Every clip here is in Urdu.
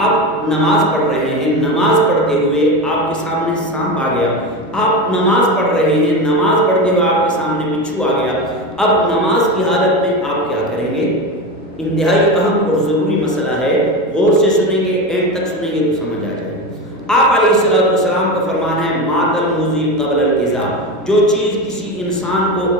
آپ نماز پڑھ رہے ہیں، نماز پڑھتے ہوئے آپ کے سامنے سانپ آ گیا، آپ نماز پڑھ رہے ہیں، نماز پڑھتے ہوئے آپ کے سامنے بچھو آ گیا، اب نماز کی حالت میں آپ کیا کریں گے؟ انتہائی اہم اور ضروری مسئلہ ہے، غور سے سنیں گے، اینڈ تک سنیں گے تو سمجھ آ جائے گا۔ آپ علیہ السلام کا فرمان ہے مات الموذی قبل الایذاء، جو چیز کسی انسان کو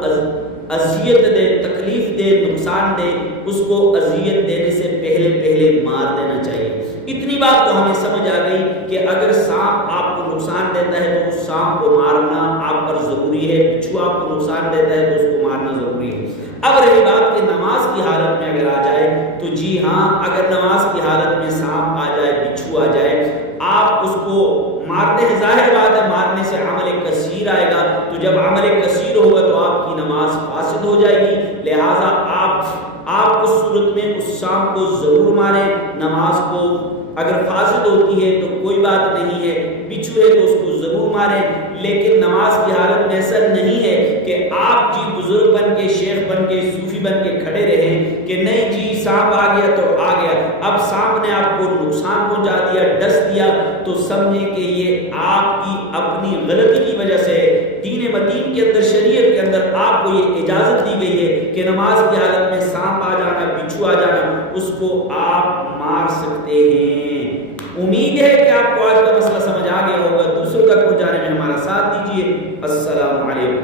اذیت دے، تکلیف دے، نقصان دے، اس کو اذیت دینے سے پہلے مار دینا چاہیے۔ اتنی بات تو ہمیں سمجھ آ گئی کہ اگر سانپ آپ کو نقصان دیتا ہے تو اس سانپ کو مارنا آپ پر ضروری ہے، بچھو آپ کو نقصان دیتا ہے تو اس کو مارنا ضروری ہے۔ اب رہی بات کہ نماز کی حالت میں اگر آ جائے تو جی ہاں، اگر نماز کی حالت میں سانپ آ جائے، بچھو آ جائے، آپ اس کو مارتے ہیں، ظاہر بات ہے مارنے سے عمل کثیر آئے گا، تو جب عمل کثیر ہوگا تو آپ کی نماز فاسد ہو جائے گی، لہٰذا آپ اس صورت میں اس سانپ کو ضرور ماریں۔ نماز کو اگر فاسد ہوتی ہے تو کوئی بات نہیں ہے، بچھو ہے تو اس کو ضرور ماریں، لیکن نماز کی حالت میں ایسا نہیں ہے کہ آپ جی بزرگ بن کے، شیخ بن کے، صوفی بن کے کھڑے رہیں کہ نہیں جی سانپ آ گیا تو آ گیا، اب سانپ نے آپ کو نقصان پہنچا دیا، ڈس دیا، تو سمجھیں کہ یہ آپ کی اپنی غلطی کی وجہ سے دین متین کے اندر، شریعت کے اندر آپ کو یہ اجازت دی گئی ہے کہ نماز کی حالت میں سانپ آ جانا، بچھو آ جانا، اس کو آپ مار سکتے ہیں۔ امید ہے کہ آپ کو آج کا مسئلہ سمجھ آ گیا ہوگا، دوسروں تک پہنچانے میں ہمارا ساتھ دیجیے۔ السلام علیکم۔